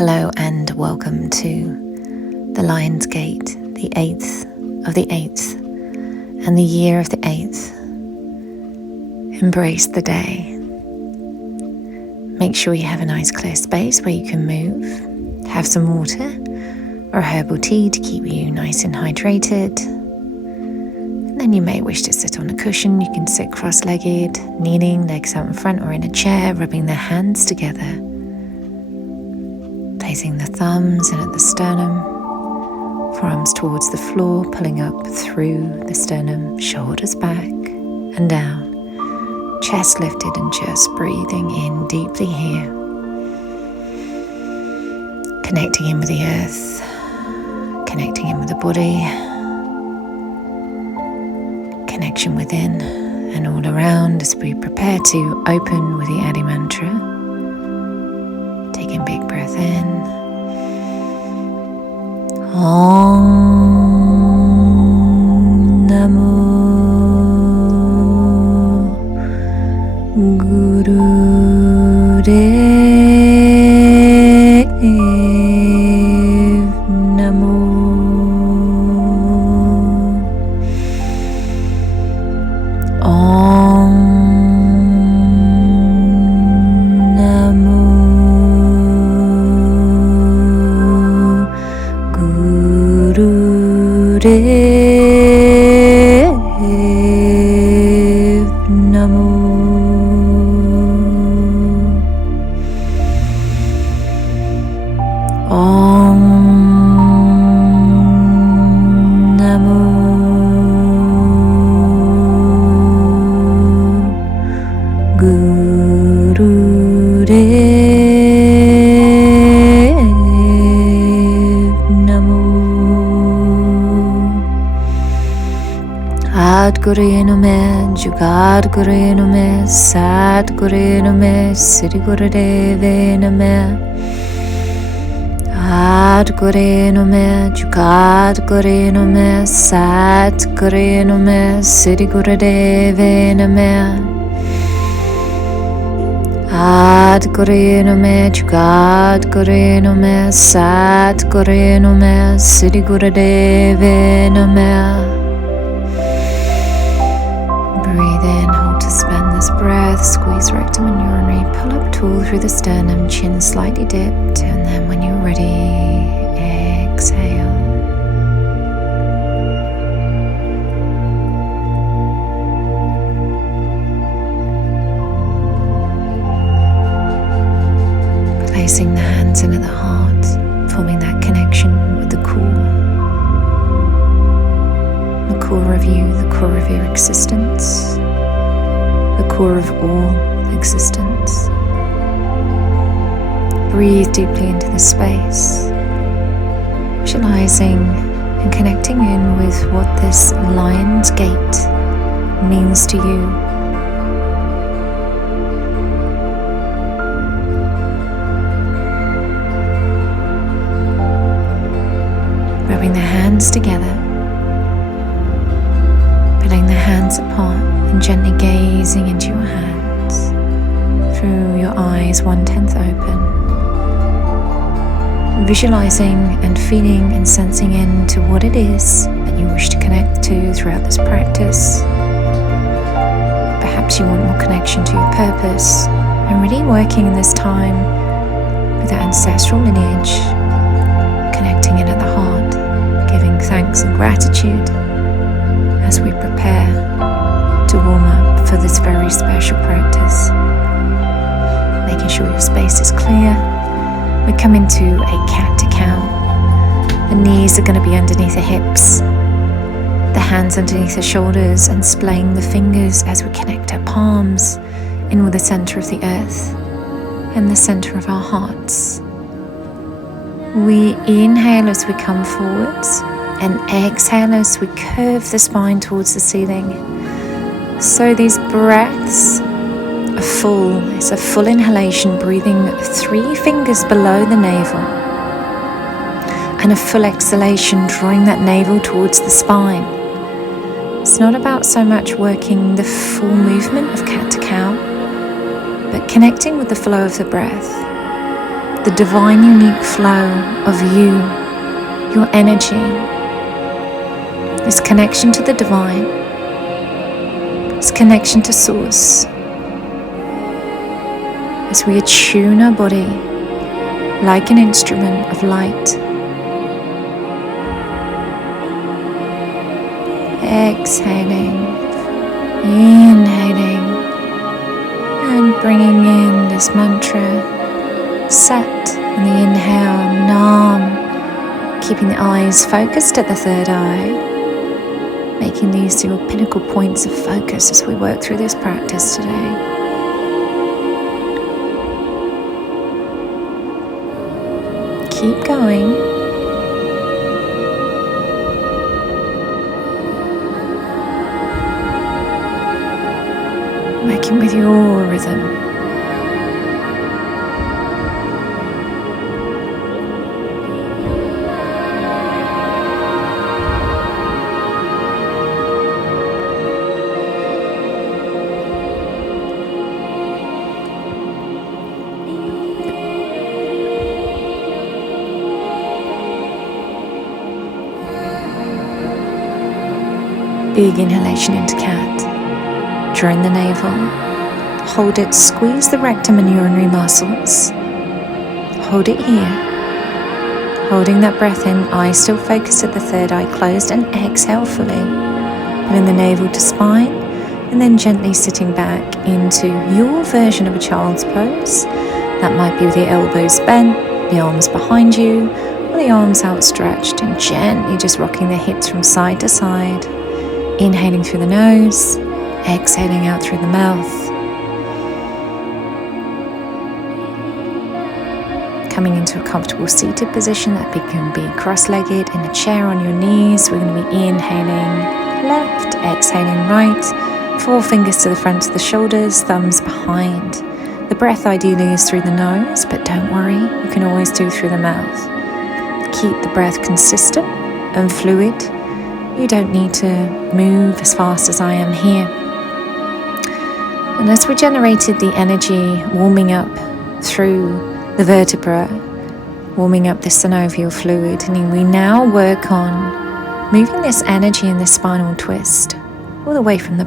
Hello and welcome to the Lion's Gate, the 8th of the 8th, and the year of the 8th. Embrace the day. Make sure you have a nice clear space where you can move. Have some water or herbal tea to keep you nice and hydrated. And then you may wish to sit on a cushion. You can sit cross-legged, kneeling, legs out in front or in a chair, rubbing the hands together. Placing the thumbs in at the sternum, forearms towards the floor, pulling up through the sternum, shoulders back and down, chest lifted and just breathing in deeply here. Connecting in with the earth, connecting in with the body, connection within and all around as we prepare to open with the Adi mantra. Taking a big breath in. Om Namo Guru Namo. Om Namo Namo. Om Namo Guru Namo. Adguru Namo, Jugadguru Namo, Sadguru Namo, Siddhigurudeve Namo. Adguru Namo, Jugadguru Namo, Sadguru Namo, Siddhigurudeve Namo. Adguru Namo, Jugadguru Namo, Sadguru Namo, Siddhigurudeve Namo. Breathe in, hold to spend this breath, squeeze rectum and urinary, pull up tall through the sternum, chin slightly dipped, and then when you're ready, exhale. Placing the hands into the heart, forming that connection with the core. The core of you, the core of your existence, the core of all existence. Breathe deeply into the space, visualizing and connecting in with what this Lion's Gate means to you. Rubbing the hands together, pulling the hands apart and gently gazing into your hands through your eyes 1/10 open. Visualizing and feeling and sensing into what it is that you wish to connect to throughout this practice. Perhaps you want more connection to your purpose and really working in this time with that ancestral lineage, connecting in at the heart, giving thanks and gratitude as we prepare to warm up for this very special practice. Making sure your space is clear. We come into a cat-to-cow. The knees are going to be underneath the hips, the hands underneath the shoulders, and splaying the fingers as we connect our palms in with the center of the earth and the center of our hearts. We inhale as we come forwards and exhale as we curve the spine towards the ceiling. So these breaths are full. It's a full inhalation, breathing 3 fingers below the navel, and a full exhalation, drawing that navel towards the spine. It's not about so much working the full movement of cat to cow, but connecting with the flow of the breath. the divine unique flow of you, your energy, this connection to the divine, this connection to source, as we attune our body like an instrument of light. Exhaling, inhaling, and bringing in this mantra. Sat on the inhale, Nam, keeping the eyes focused at the third eye, making these your pinnacle points of focus as we work through this practice today. Keep going. Working with your rhythm. Big inhalation into cat. Drain the navel. Hold it, squeeze the rectum and urinary muscles. Hold it here. Holding that breath in, eyes still focused at the third eye closed, and exhale fully. Pulling the navel to spine, and then gently sitting back into your version of a child's pose. That might be with the elbows bent, the arms behind you, or the arms outstretched, and gently just rocking the hips from side to side. Inhaling through the nose, exhaling out through the mouth. Coming into a comfortable seated position that can be cross-legged in a chair on your knees. We're going to be inhaling left, exhaling right. 4 fingers to the front of the shoulders, thumbs behind. The breath ideally is through the nose, but don't worry, you can always do through the mouth. Keep the breath consistent and fluid. You don't need to move as fast as I am here. And as we generated the energy warming up through the vertebra, warming up the synovial fluid, and we now work on moving this energy in this spinal twist all the way from the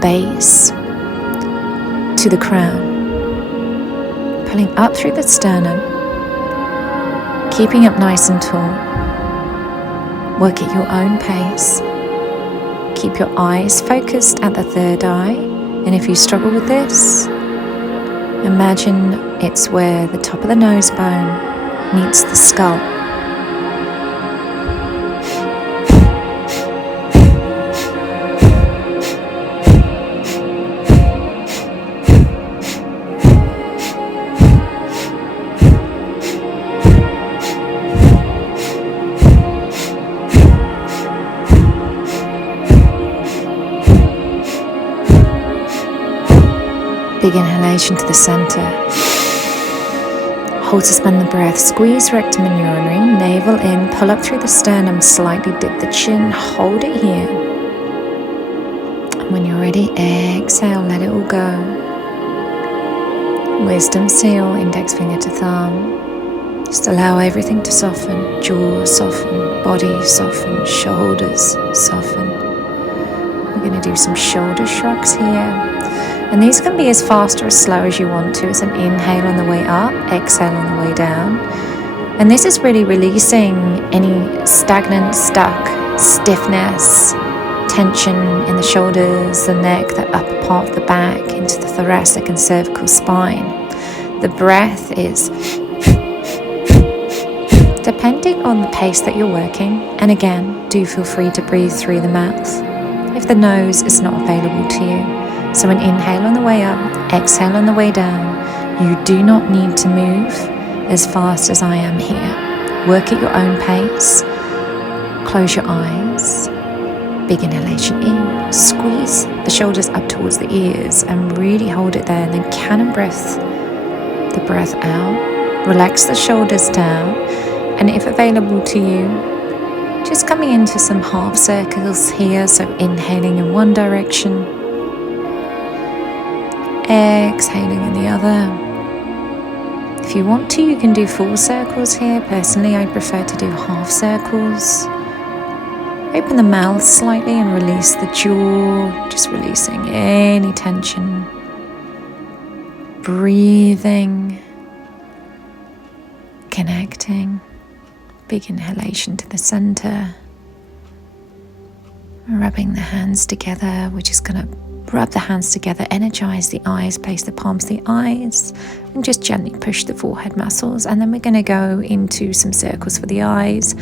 base to the crown, pulling up through the sternum, keeping up nice and tall. Work at your own pace. Keep your eyes focused at the third eye, and if you struggle with this, imagine it's where the top of the nose bone meets the skull. Big inhalation to the center. Hold, suspend the breath. Squeeze rectum and urinary. Navel in. Pull up through the sternum. Slightly dip the chin. Hold it here. And when you're ready, exhale. Let it all go. Wisdom seal. Index finger to thumb. Just allow everything to soften. Jaw soften. Body soften. Shoulders soften. We're going to do some shoulder shrugs here. And these can be as fast or as slow as you want to. It's an inhale on the way up, exhale on the way down. And this is really releasing any stagnant, stuck, stiffness, tension in the shoulders, the neck, the upper part of the back, into the thoracic and cervical spine. The breath is depending on the pace that you're working. And again, do feel free to breathe through the mouth if the nose is not available to you. So an inhale on the way up, exhale on the way down. You do not need to move as fast as I am here. Work at your own pace. Close your eyes. Big inhalation in. Squeeze the shoulders up towards the ears and really hold it there. And then cannon breath the breath out. Relax the shoulders down. And if available to you, just coming into some half circles here. So inhaling in one direction, exhaling in the other. If you want to, you can do full circles here. Personally, I prefer to do half circles. Open the mouth slightly and release the jaw, just releasing any tension. Breathing, connecting. Big inhalation to the center. Rubbing the hands together. We're just going to rub the hands together, energize the eyes, place the palms to the eyes, and just gently push the forehead muscles. And then we're going to go into some circles for the eyes.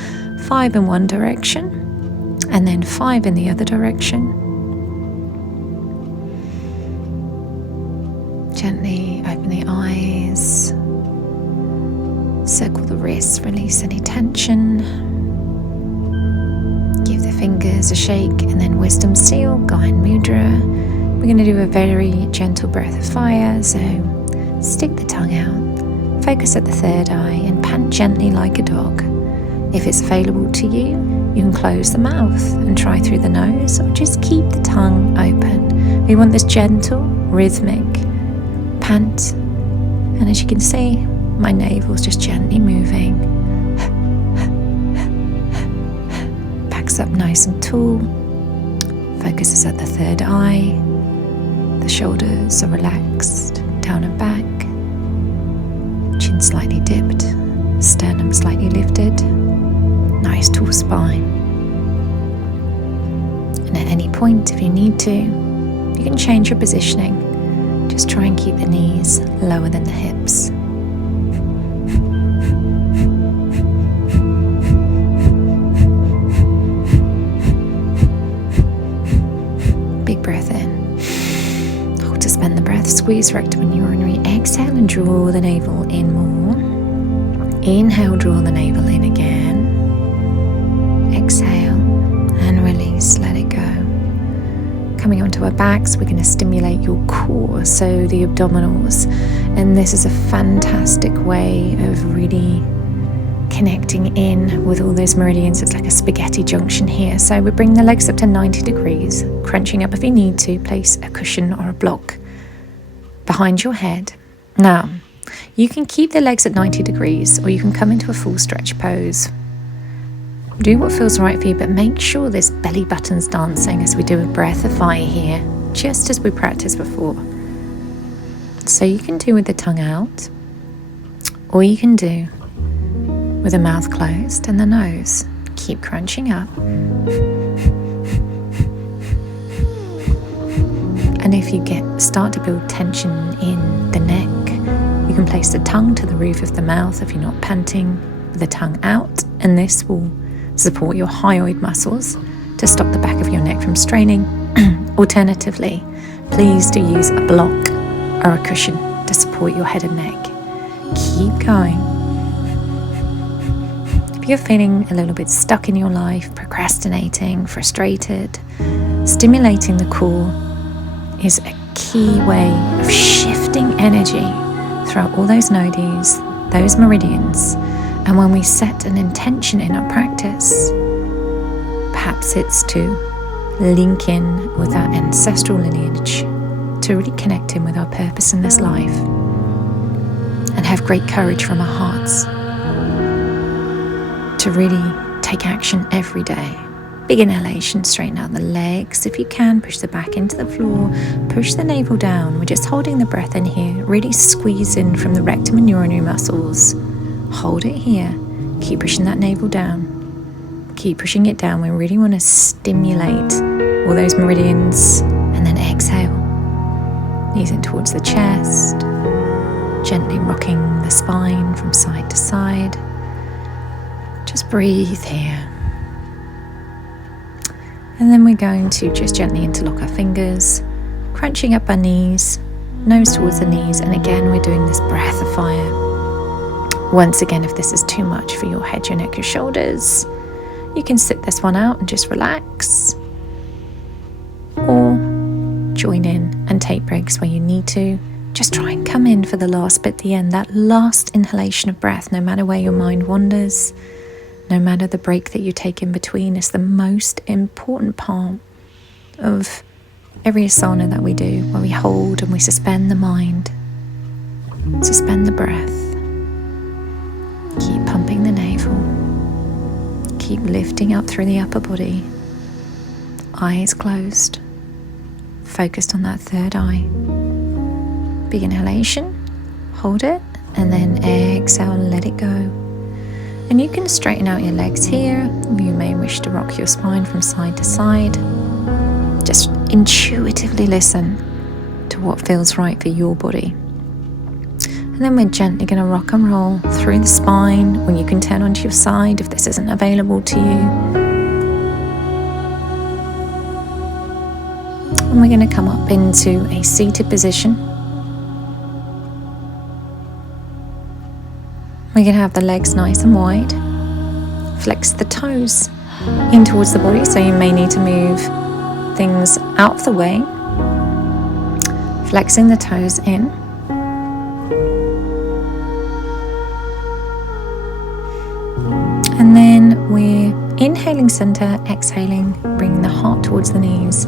5 in one direction, and then 5 in the other direction. Gently open the eyes, circle the wrists, release any tension. Give the fingers a shake, and then wisdom seal, guide mudra. We're going to do a very gentle breath of fire, so stick the tongue out, focus at the third eye, and pant gently like a dog. If it's available to you, you can close the mouth and try through the nose, or just keep the tongue open. We want this gentle, rhythmic pant, and as you can see, my navel's just gently moving. Backs up nice and tall, focuses at the third eye. The shoulders are relaxed, down and back, chin slightly dipped, sternum slightly lifted, nice tall spine. And at any point, if you need to, you can change your positioning. Just try and keep the knees lower than the hips. Big breath in. Suspend the breath, squeeze rectum and urinary. Exhale and draw the navel in more. Inhale, draw the navel in again. Exhale and release, let it go. Coming onto our backs, we're going to stimulate your core, so the abdominals. And this is a fantastic way of really connecting in with all those meridians. It's like a spaghetti junction here. So we bring the legs up to 90 degrees, crunching up if you need to. Place a cushion or a block behind your head. Now, you can keep the legs at 90 degrees, or you can come into a full stretch pose. Do what feels right for you, but make sure this belly button's dancing as we do a breath of fire here, just as we practiced before. So you can do with the tongue out, or you can do with the mouth closed and the nose. Keep crunching up. And if you start to build tension in the neck, you can place the tongue to the roof of the mouth if you're not panting, with the tongue out, and this will support your hyoid muscles to stop the back of your neck from straining. Alternatively, please do use a block or a cushion to support your head and neck. Keep going. If you're feeling a little bit stuck in your life, procrastinating, frustrated, stimulating the core is a key way of shifting energy throughout all those nodis, those meridians. And when we set an intention in our practice, perhaps it's to link in with our ancestral lineage, to really connect in with our purpose in this life, and have great courage from our hearts to really take action every day. Big inhalation, straighten out the legs. If you can, push the back into the floor, push the navel down. We're just holding the breath in here, really squeeze in from the rectum and urinary muscles. Hold it here, keep pushing that navel down. Keep pushing it down. We really want to stimulate all those meridians, and then exhale. Knees in towards the chest, gently rocking the spine from side to side. Just breathe here. And then we're going to just gently interlock our fingers, crunching up our knees, nose towards the knees, and again we're doing this breath of fire. Once again, if this is too much for your head, your neck, your shoulders, you can sit this one out and just relax, or join in and take breaks where you need to. Just try and come in for the last bit at the end, that last inhalation of breath, no matter where your mind wanders. No matter the break that you take in between, is the most important part of every asana that we do, where we hold and we suspend the mind, suspend the breath, keep lifting up through the upper body. Eyes closed, focused on that third eye. Big inhalation, hold it, and then exhale, let it go. And you can straighten out your legs here. You may wish to rock your spine from side to side. Just intuitively listen to what feels right for your body. And then we're gently going to rock and roll through the spine, or you can turn onto your side if this isn't available to you. And we're going to come up into a seated position. We're going to have the legs nice and wide. Flex the toes in towards the body, so you may need to move things out of the way. Flexing the toes in. And then we're inhaling center, exhaling, bringing the heart towards the knees.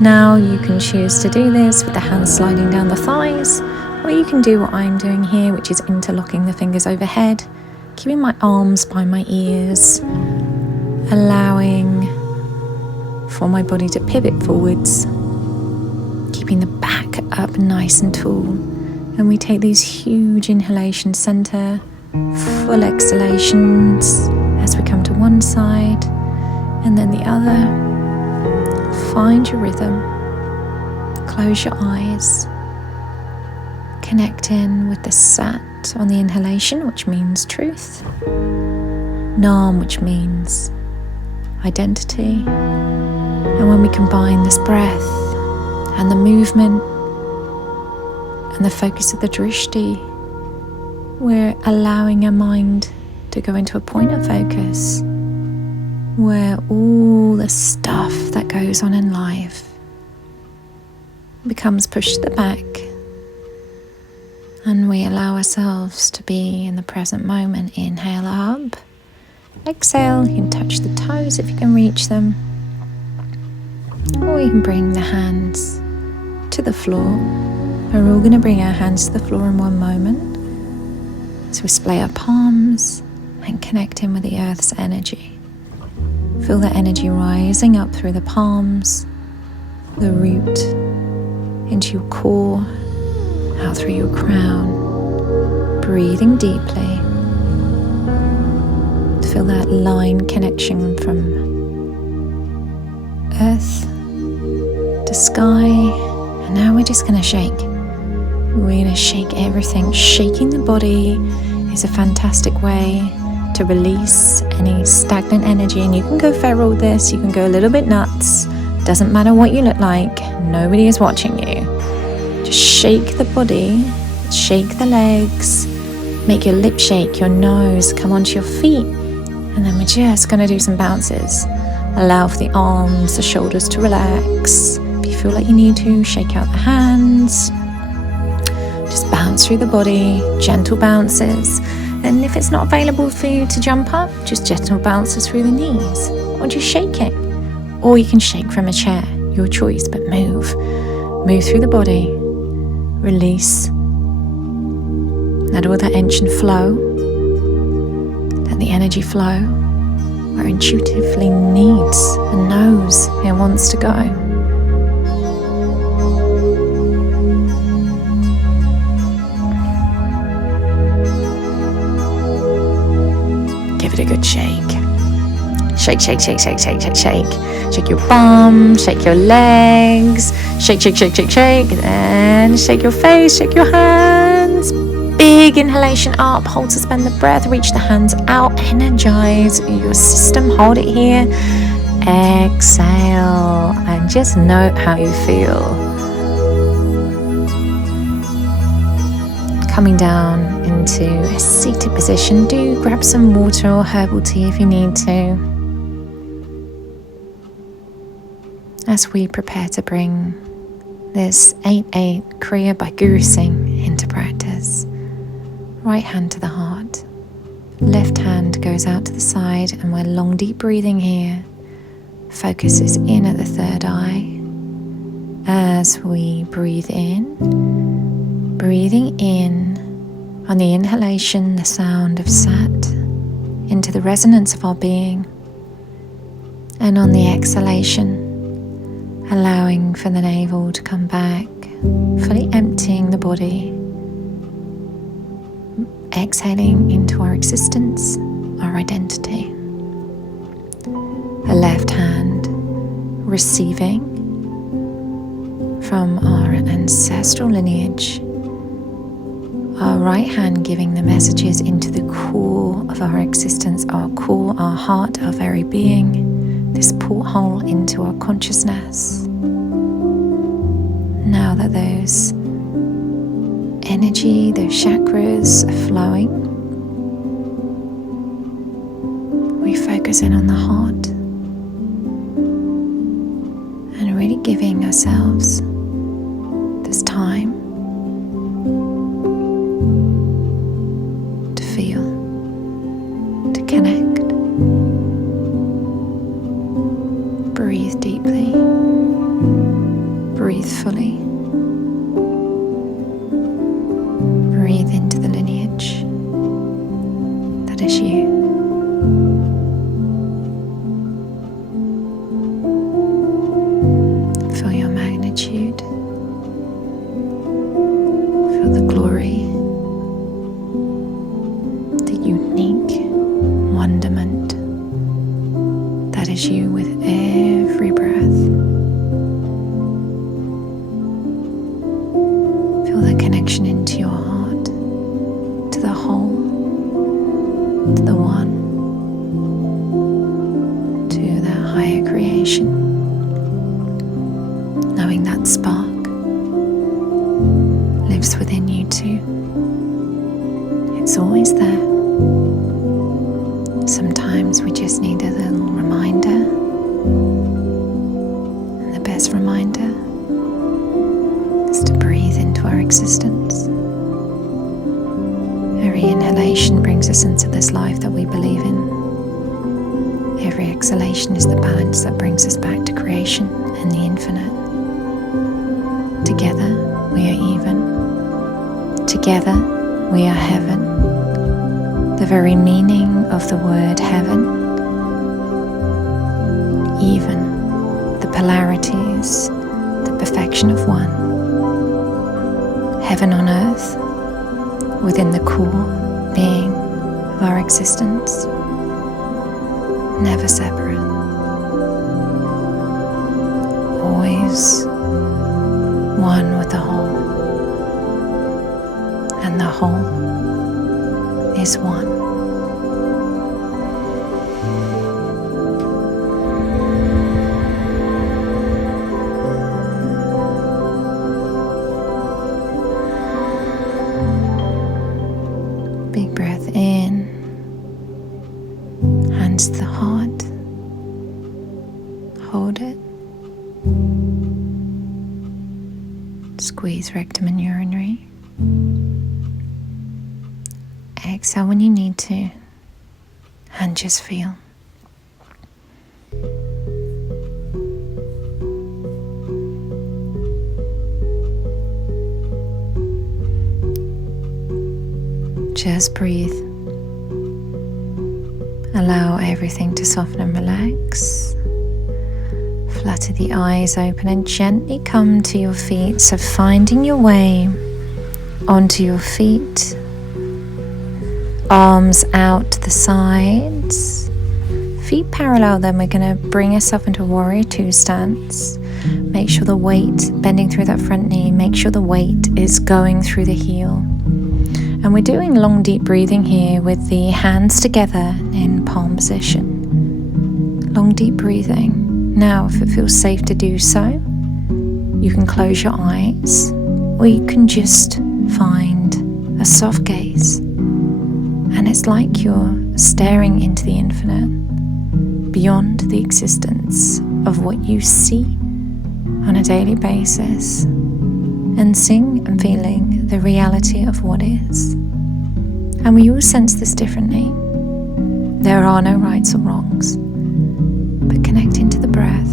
Now you can choose to do this with the hands sliding down the thighs, or you can do what I'm doing here, which is interlocking the fingers overhead, keeping my arms by my ears, allowing for my body to pivot forwards, keeping the back up nice and tall. And we take these huge inhalation center, full exhalations as we come to one side and then the other. Find your rhythm. Close your eyes. Connect in with the Sat on the inhalation, which means truth. Nam, which means identity. And when we combine this breath and the movement and the focus of the drishti, we're allowing our mind to go into a point of focus where all the stuff that goes on in life becomes pushed to the back, and we allow ourselves to be in the present moment. Inhale up, exhale. You can touch the toes if you can reach them, or you can bring the hands to the floor. We're all going to bring our hands to the floor in one moment. So we splay our palms and connect in with the earth's energy. Feel the energy rising up through the palms, the root, into your core, out through your crown. Breathing deeply. Feel that line connection from earth to sky. And now we're just going to shake. We're going to shake everything. Shaking the body is a fantastic way to release any stagnant energy. And you can go feral with this. You can go a little bit nuts. Doesn't matter what you look like. Nobody is watching you. Just shake the body. Shake the legs. Make your lips shake, your nose. Come onto your feet. And then we're just going to do some bounces. Allow for the arms, the shoulders to relax. If you feel like you need to, shake out the hands. Just bounce through the body, gentle bounces. And if it's not available for you to jump up, just gentle bounces through the knees, or just shaking. Or you can shake from a chair, your choice, but move. Move through the body, release. Let all that tension flow. Let the energy flow where it intuitively needs and knows it wants to go. Give it a good shake. Shake, shake, shake, shake, shake, shake, shake. Shake your bum, shake your legs. Shake, shake, shake, shake, shake. And shake your face, shake your hands. Big inhalation up, hold, suspend the breath, reach the hands out, energize your system, hold it here. Exhale, and just note how you feel. Coming down into a seated position, do grab some water or herbal tea if you need to. As we prepare to bring this 8-8 kriya by Guru Singh into practice. Right hand to the heart, left hand goes out to the side, and we're long deep breathing here. Focus is in at the third eye. As we breathe in, breathing in on the inhalation, the sound of Sat into the resonance of our being, And on the exhalation, allowing for the navel to come back, fully emptying the body, exhaling into our existence, our identity. A left hand receiving from our ancestral lineage, our right hand giving the messages into the core of our existence, our core, our heart, our very being, this porthole into our consciousness. Now that those energy, those chakras are flowing, we focus in on the heart and really giving ourselves this time to feel, to connect. Breathe deeply, breathe fully, breathe into the lineage that is you. Feel your magnitude, feel the glory, the unique wonderment that is you with every breath. Feel the connection into your heart, to the whole, to the one, to the higher creation. Knowing that spark lives within you too. It's always there. Sometimes we just need a little reminder, and the best reminder is to breathe into our existence. Every inhalation brings us into this life that we believe in. Every exhalation is the balance that brings us back to creation and the infinite. Together we are even. Together we are heaven. The very meaning of the word heaven, even, the polarities, the perfection of one. Heaven on earth, within the core being of our existence, never separate, always one with the whole, and the whole is one. Big breath in, hands to the heart, hold it, squeeze rectum and urinary. Exhale when you need to, and just feel. Just breathe. Allow everything to soften and relax. Flutter the eyes open and gently come to your feet. So finding your way onto your feet. Arms out to the sides, feet parallel. Then we're going to bring ourselves into a warrior two stance. Make sure the weight, bending through that front knee, make sure the weight is going through the heel. And we're doing long deep breathing here with the hands together in palm position. Long deep breathing. Now if it feels safe to do so, you can close your eyes, or you can just find a soft gaze. And it's like you're staring into the infinite, beyond the existence of what you see on a daily basis, and seeing and feeling the reality of what is. And we all sense this differently. There are no rights or wrongs, but connecting to the breath.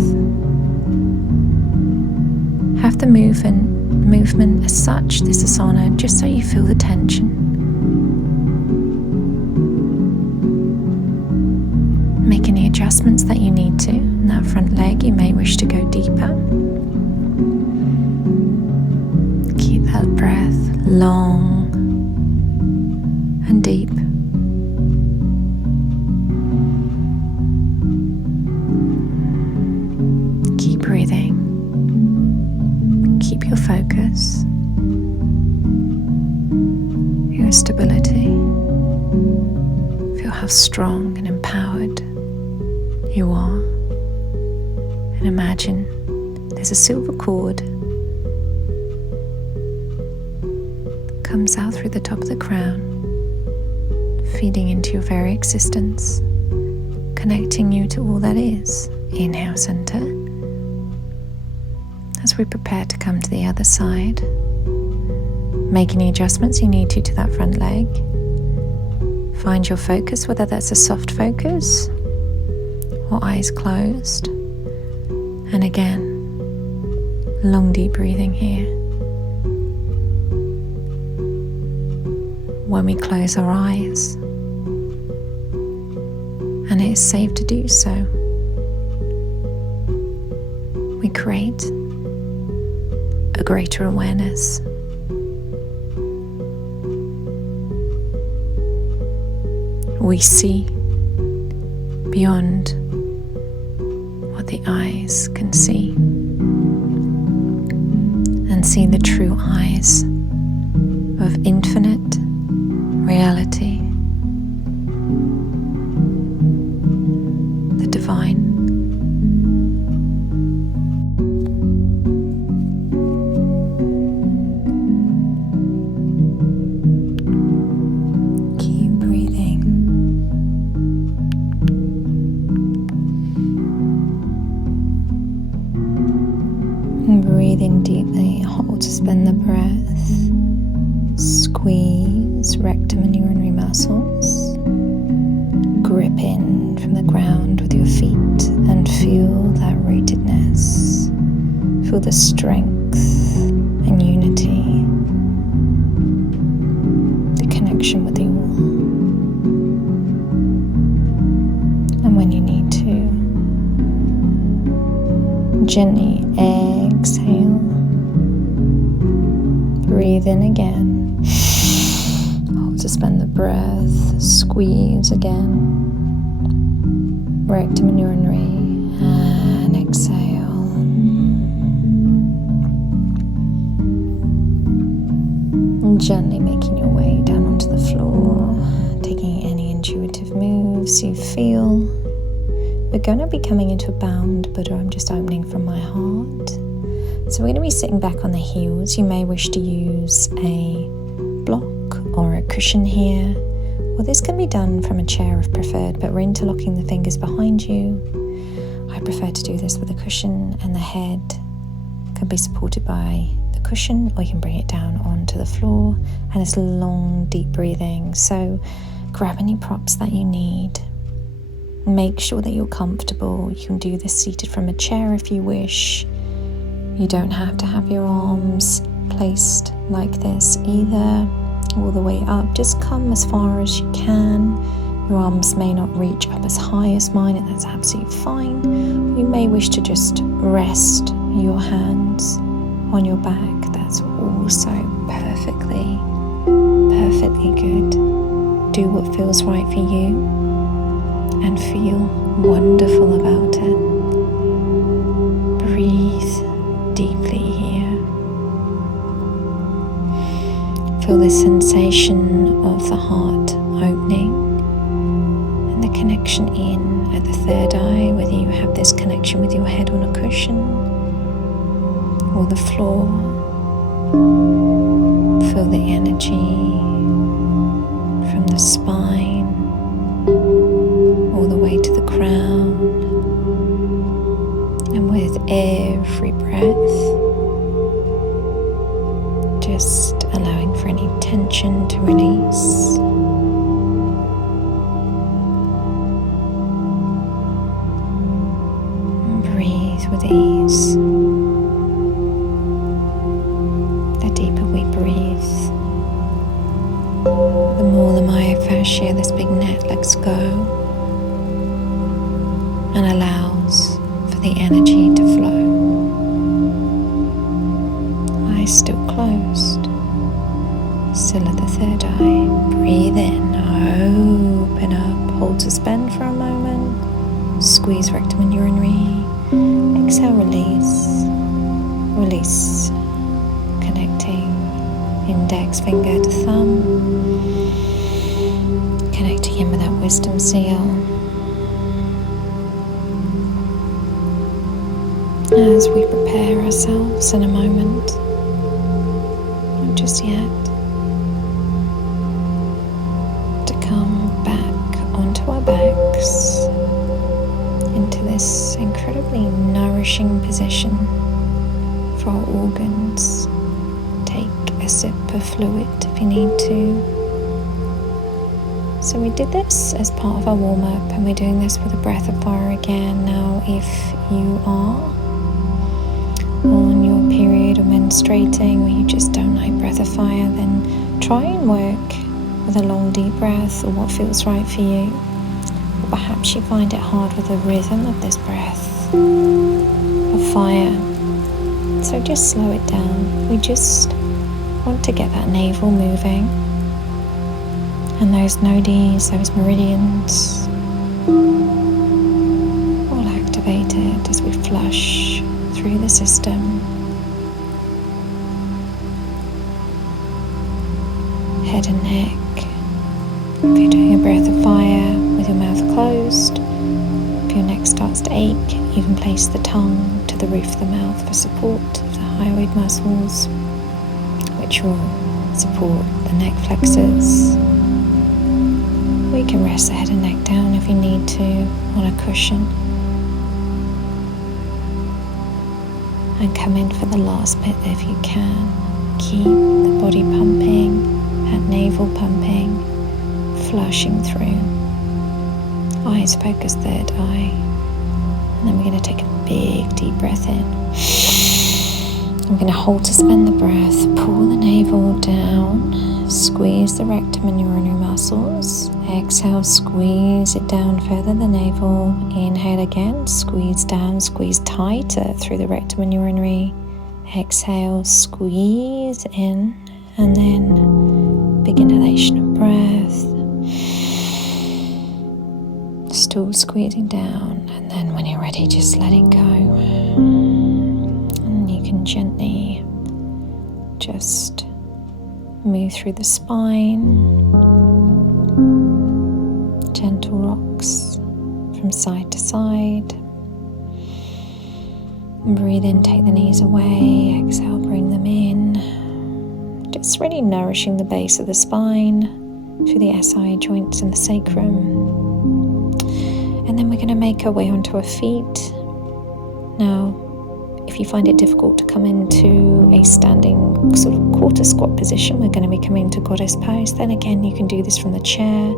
Have the movement as such, this asana, just so you feel the tension. Make any adjustments adjustments that you need to. In that front leg, you may wish to go deeper. Keep that breath long and deep. Keep breathing. Keep your focus, your stability. Feel how strong and empowered you are. And imagine there's a silver cord that comes out through the top of the crown, feeding into your very existence, connecting you to all that is. Inhale, center. As we prepare to come to the other side, make any adjustments you need to that front leg. Find your focus, whether that's a soft focus or eyes closed. And again, long deep breathing here. When we close our eyes, and it is safe to do so, we create a greater awareness. We see beyond what the eyes can see, and see the true eyes of infinite reality, the divine. Breathe in deeply, hold, suspend the breath, squeeze rectum and urinary muscles, grip in from the ground with your feet and feel that rootedness, feel the strength and unity, the connection with the all. And when you need to, gently exhale. Breathe in again. Hold, suspend the breath. Squeeze again. Rectum and urinary. And exhale. And gently making your way down onto the floor. Taking any intuitive moves you feel. We're going to be coming into a bound Buddha. I'm just opening from my heart. So we're going to be sitting back on the heels. You may wish to use a block or a cushion here. Or this can be done from a chair if preferred, but we're interlocking the fingers behind you. I prefer to do this with a cushion, and the head can be supported by the cushion, or you can bring it down onto the floor. And it's long, deep breathing. So grab any props that you need. Make sure that you're comfortable. You can do this seated from a chair if you wish. You don't have to have your arms placed like this either, all the way up. Just come as far as you can. Your arms may not reach up as high as mine, and that's absolutely fine. You may wish to just rest your hands on your back. That's also perfectly good. Do what feels right for you. And feel wonderful about it. Breathe deeply here. Feel the sensation of the heart opening and the connection in at the third eye, whether you have this connection with your head on a cushion or the floor. Feel the energy from the spine all the way to the crown, and with every breath, just allowing for any tension to release. And breathe with ease. The deeper we breathe, the more the myofascia, this big net, lets go. and allows for the energy to flow. Eyes still closed, still at the third eye. Breathe in, open up, hold suspend for a moment, squeeze rectum and urinary, exhale, release, release, connecting index finger to thumb, connecting in with that wisdom seal. As we prepare ourselves in a moment, not just yet, to come back onto our backs into this incredibly nourishing position for our organs. Take a sip of fluid if you need to. So we did this as part of our warm-up, and we're doing this with a breath of fire again. Now if you are on your period or menstruating, or you just don't like breath of fire, then try and work with a long deep breath or what feels right for you. Or perhaps you find it hard with the rhythm of this breath of fire. So just slow it down. We just want to get that navel moving, and those nodis, those meridians, all activated as we flush through the system. Head and neck. If you're doing a breath of fire with your mouth closed, if your neck starts to ache, you can place the tongue to the roof of the mouth for support of the hyoid muscles, which will support the neck flexors. Or you can rest the head and neck down if you need to on a cushion. And come in for the last bit if you can. Keep the body pumping, that navel pumping, flushing through. Eyes focus third eye. And then we're going to take a big deep breath in. I'm going to hold to suspend the breath, pull the navel down, squeeze the rectum and urinary muscles. Exhale, squeeze it down further, the navel. Inhale again, squeeze down, squeeze tighter through the rectum and urinary. Exhale, squeeze in, and then big inhalation of breath. Still squeezing down, and then when you're ready, just let it go. And you can gently just move through the spine. Gentle rocks from side to side. Breathe in, take the knees away. Exhale, bring them in. Just really nourishing the base of the spine through the SI joints and the sacrum. And then we're going to make our way onto our feet. Now, if you find it difficult to come into a standing sort of quarter squat position, we're going to be coming to goddess pose. Then again, you can do this from the chair.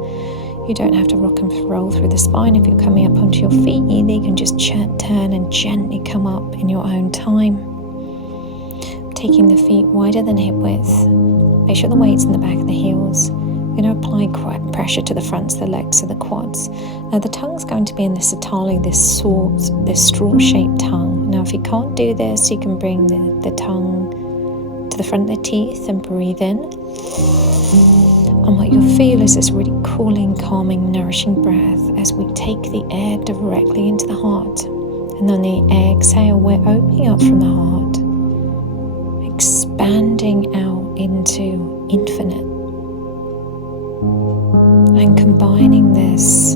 You don't have to rock and roll through the spine if you're coming up onto your feet either. You can just turn and gently come up in your own time. Taking the feet wider than hip width. Make sure the weight's in the back of the heels. We're going to apply quite pressure to the fronts of the legs, so the quads. Now the tongue's going to be in the satali, this straw-shaped tongue. Now if you can't do this, you can bring the tongue to the front of the teeth and breathe in. And what you'll feel is this really cooling, calming, nourishing breath as we take the air directly into the heart. And on the exhale, we're opening up from the heart, expanding out into infinite. And combining this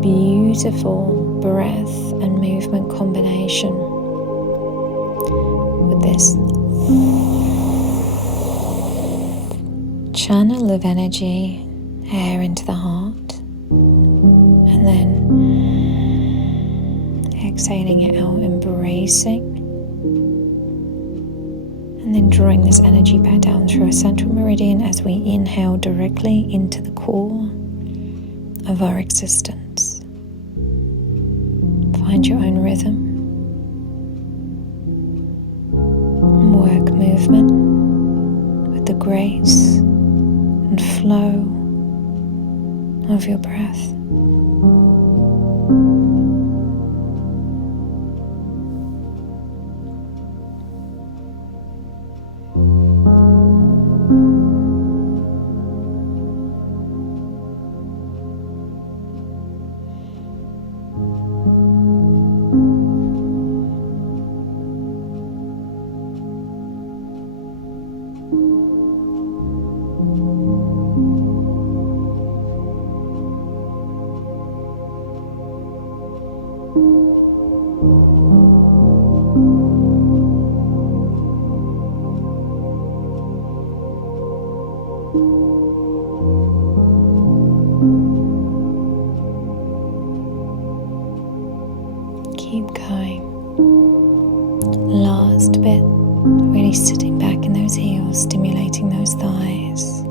beautiful breath and movement combination with this channel of energy, air into the heart, and then exhaling it out, embracing, and then drawing this energy back down through our central meridian as we inhale directly into the core of our existence. Find your own rhythm. Work movement with the grace and flow of your breath. Keep going. Last bit, really sitting back in those heels, stimulating those thighs.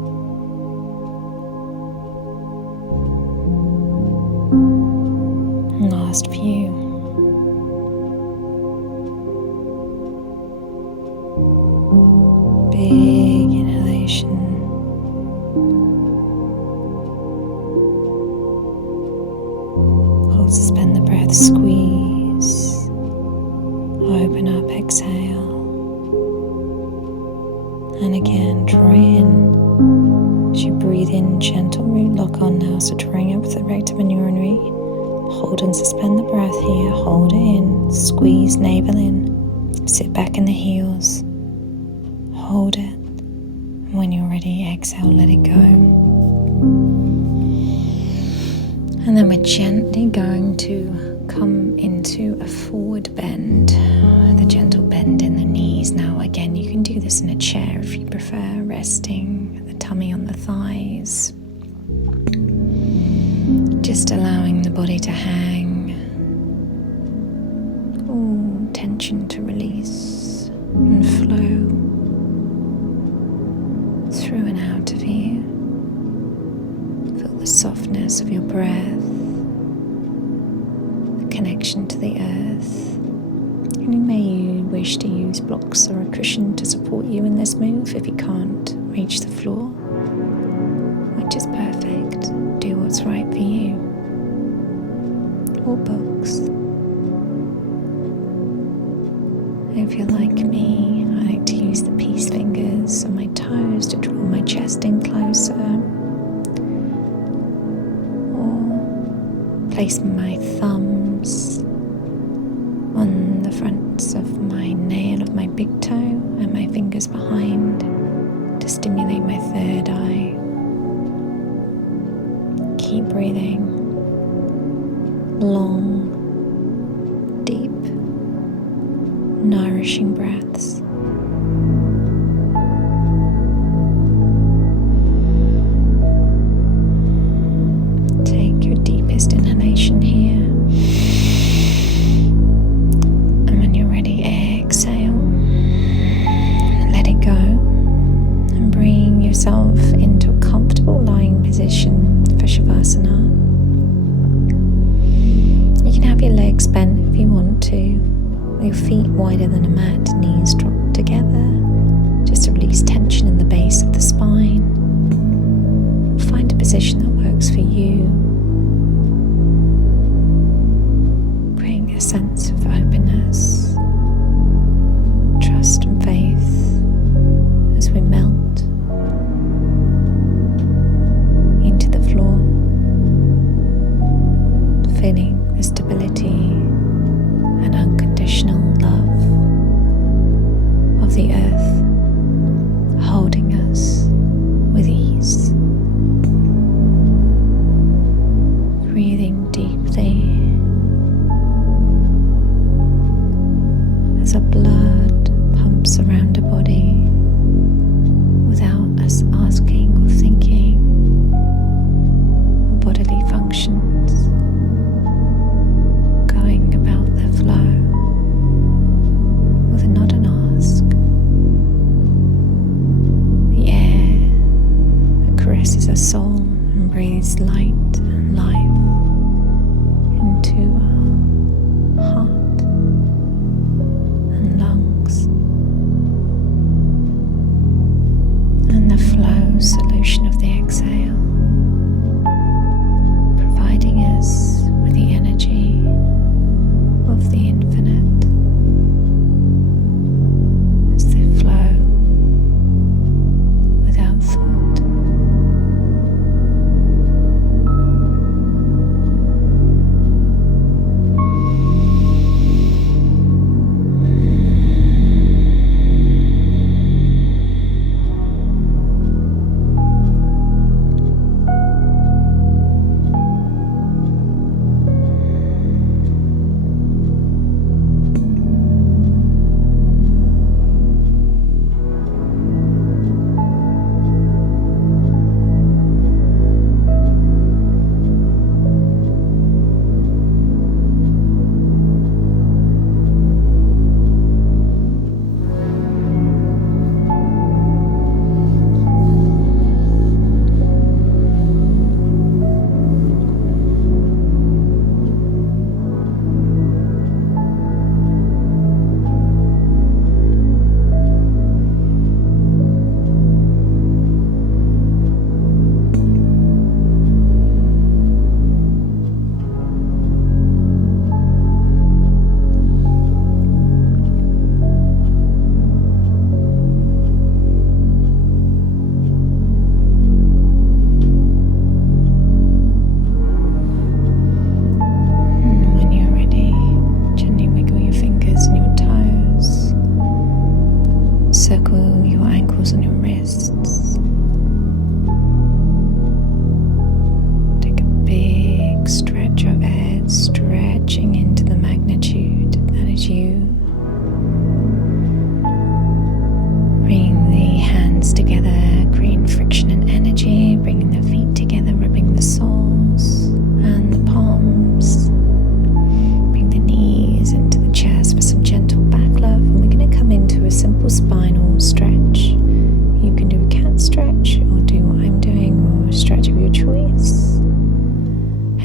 Last few. Big inhalation. Hold, suspend the breath, squeeze. Open up, exhale. And again, draw in. As you breathe in, gentle root lock on now, so drawing up with the rectum and urinary. Hold and suspend the breath here. Hold it in. Squeeze navel in. Sit back in the heels. Hold it. When you're ready, exhale, let it go. And then we're gently going to come into a forward bend, the gentle bend in the knees. Now again, you can do this in a chair if you prefer, resting the tummy on the thighs. Just allowing the body to hang. All tension to release and flow through and out of you. Feel the softness of your breath, the connection to the earth. And you may wish to use blocks or a cushion to support you in this move if you can't reach the floor, which is perfect. Do what's right for you. Or books. If you're like me, I like to use the peace fingers on my toes to draw my chest in closer, or place my thumbs on the fronts of my nail of my big toe and my fingers behind to stimulate my third eye. Keep breathing. Long, deep, nourishing breaths. Take your deepest inhalation here. And when you're ready, exhale. Let it go. And bring yourself into a comfortable lying position for Shavasana. You can have your legs bent if you want to. Your feet wider than a mat, knees dropped together, just to release tension in the base of the spine. Find a position that works for you. Bring a sense of openness, trust and faith as we melt into the floor, feeling the stability and unconditional love of the earth holding us with ease. Breathing deeply as our blood pumps around our body without us asking or thinking. Our bodily functions going about their flow with not an ask. The air that caresses our soul and breathes light and life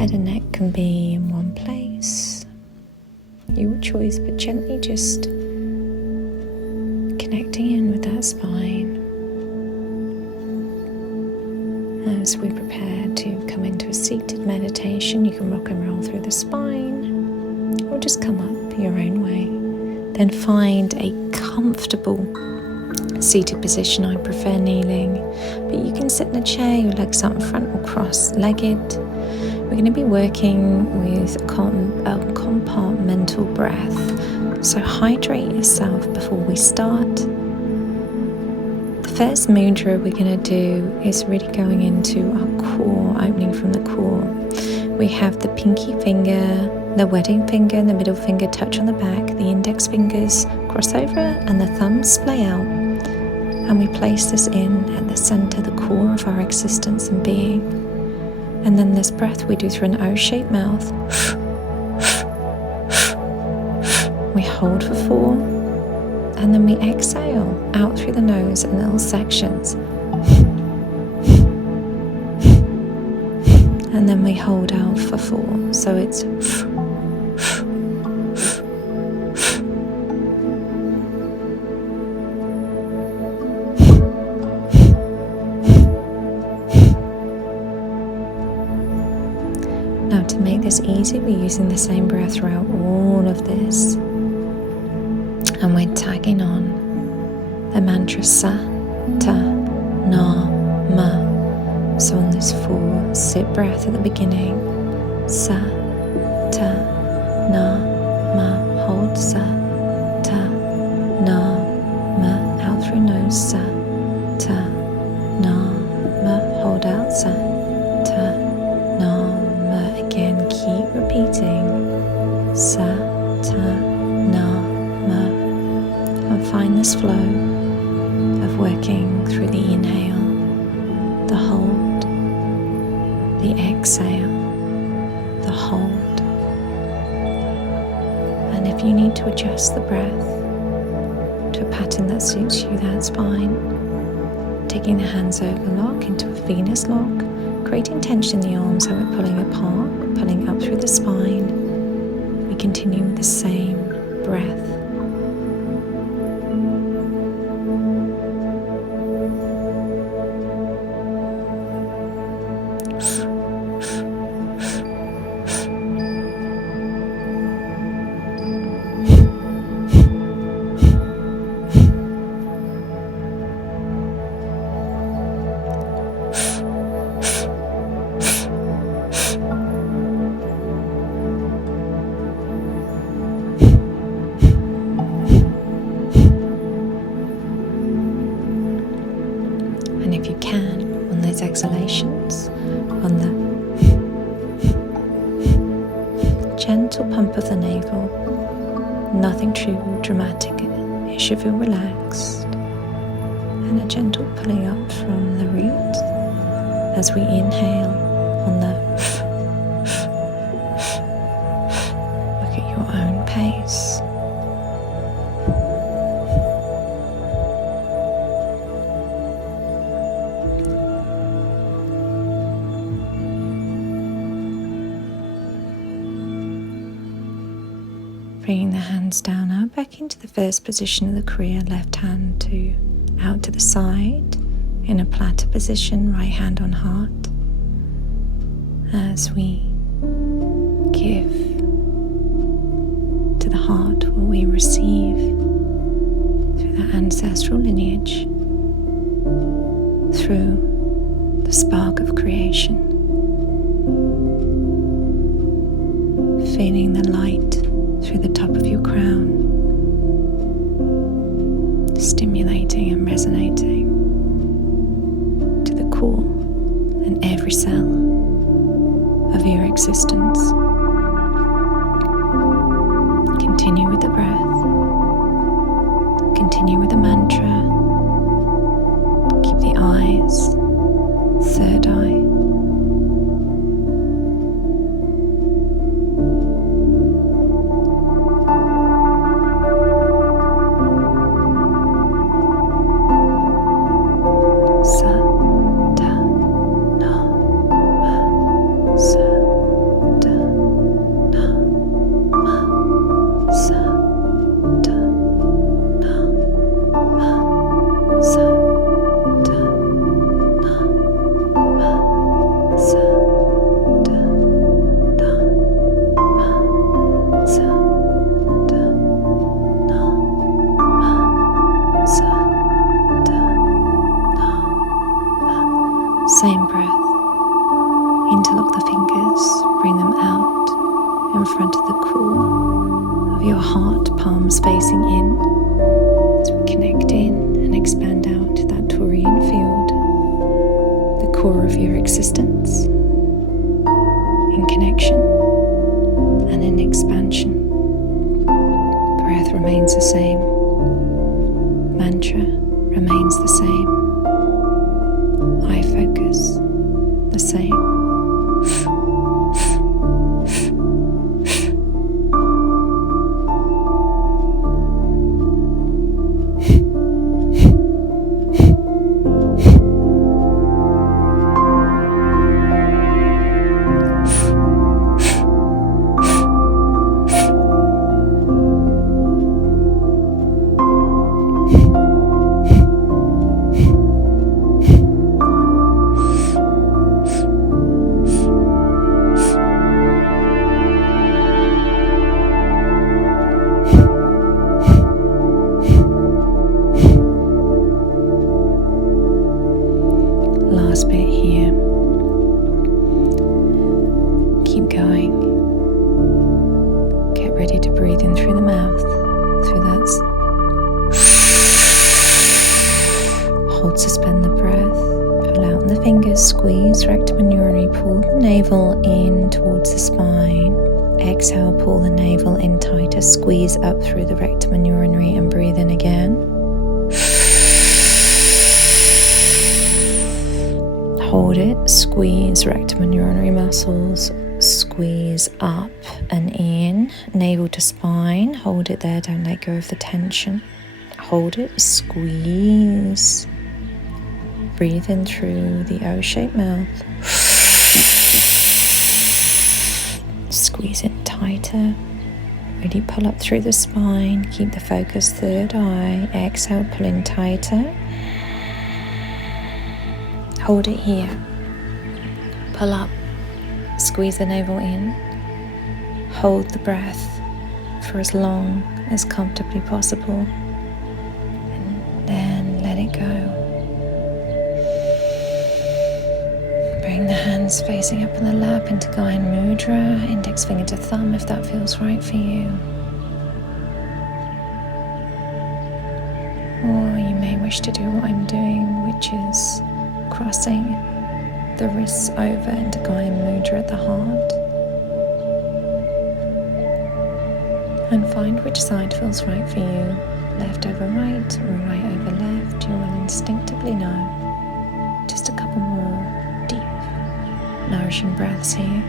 Head and neck can be in one place, your choice, but gently just connecting in with that spine as we prepare to come into a seated meditation. You can rock and roll through the spine or just come up your own way. Then find a comfortable seated position. I prefer kneeling, but you can sit in a chair, your legs up in front or cross-legged. We're going to be working with a compartmental breath. So hydrate yourself before we start. The first mudra we're going to do is really going into our core, opening from the core. We have the pinky finger, the wedding finger and the middle finger touch on the back, the index fingers cross over and the thumbs splay out. And we place this in at the center, the core of our existence and being. And then this breath we do through an O-shaped mouth. We hold for 4, and then we exhale out through the nose in little sections. And then we hold out for 4. So it's now, to make this easy, we're using the same breath throughout all of this. And we're tagging on the mantra Sa, Ta, Na, Ma. So on this 4, sit breath at the beginning. Sa, Ta, Na, Ma. Hold Sa, Ta, Na, Ma. Out through nose. Sa, Ta, Na, Ma. Hold out. Sa, Ta, Na, Ma. Again, keep repeating. Sa, Ta, Na, Ma. And find this flow of working through the inhale, the hold, the exhale, the hold. And if you need to adjust the breath to a pattern that suits you, that's fine. Taking the hands over lock into a Venus lock, creating tension in the arms so we're pulling apart, pulling up through the spine. We continue with the same breath. And if you can, on those exhalations, on the gentle pump of the navel, nothing too dramatic, it should feel relaxed, and a gentle pulling up from the root as we inhale on the work at your own pace. Bringing the hands down now, back into the first position of the kriya, left hand out to the side in a platter position, right hand on heart, as we give to the heart what we receive through the ancestral lineage, through the spark of creation, feeling the light through the top of your crown, stimulating and resonating to the core and every cell of your existence. Continue with the breath, continue with the mantra, keep the eyes, third eye, Sa, Ta, Na, Ma, Sa, in front of the core of your heart, palms facing in, as we connect in and expand out to that Taurian field, the core of your existence, in connection and in expansion. Breath remains the same. Mantra remains the same. Eye focus the same. Last bit here. Keep going. Get ready to breathe in through the mouth, through that. Hold, suspend the breath. Pull out the fingers, squeeze rectum and urinary. Pull the navel in towards the spine. Exhale, pull the navel in tighter. Squeeze up through the rectum and urinary and breathe in again. Hold it, squeeze rectum and urinary muscles, squeeze up and in, navel to spine, hold it there, don't let go of the tension. Hold it, squeeze, breathe in through the O-shaped mouth, squeeze it tighter, really pull up through the spine, keep the focus third eye, exhale, pull in tighter. Hold it here, pull up, squeeze the navel in, hold the breath for as long as comfortably possible, and then let it go. Bring the hands facing up in the lap into Gyan Mudra, index finger to thumb if that feels right for you. Or you may wish to do what I'm doing, which is crossing the wrists over into Gyan Mudra at the heart, and find which side feels right for you, left over right or right over left. You will instinctively know. Just a couple more deep, nourishing breaths here,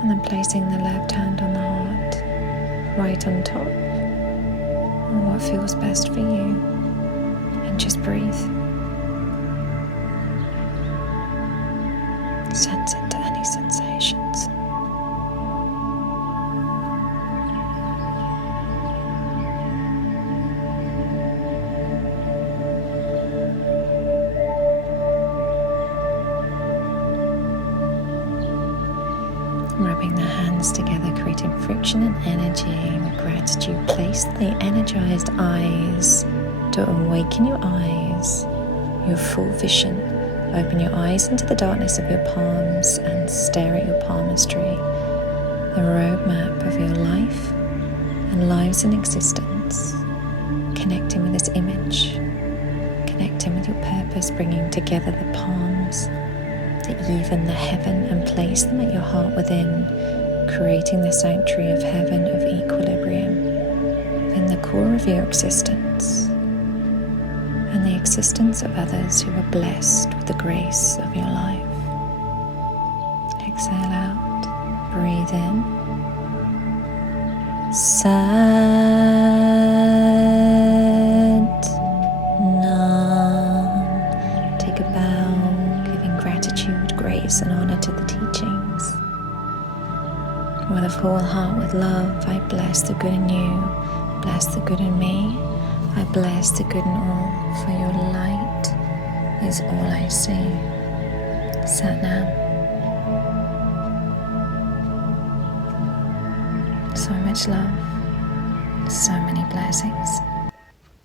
and then placing the left hand on the heart, right on top, on what feels best for you, and just breathe. Sense into any sensations. Rubbing the hands together, creating friction and energy. With gratitude, place the energized eyes to awaken your eyes, your full vision. Open your eyes into the darkness of your palms and stare at your palmistry, the roadmap of your life and lives in existence. Connecting with this image, connecting with your purpose, bringing together the palms, the even, the heaven, and place them at your heart within, creating the sanctuary of heaven of equilibrium in the core of your existence, and the existence of others who are blessed with the grace of your life. Exhale out, breathe in. Sat Nam. Take a bow, giving gratitude, grace, and honor to the teachings. With a full heart, with love, I bless the good in you, bless the good in me. I bless the good in all, for your light is all I see. Sat Nam. So much love, so many blessings.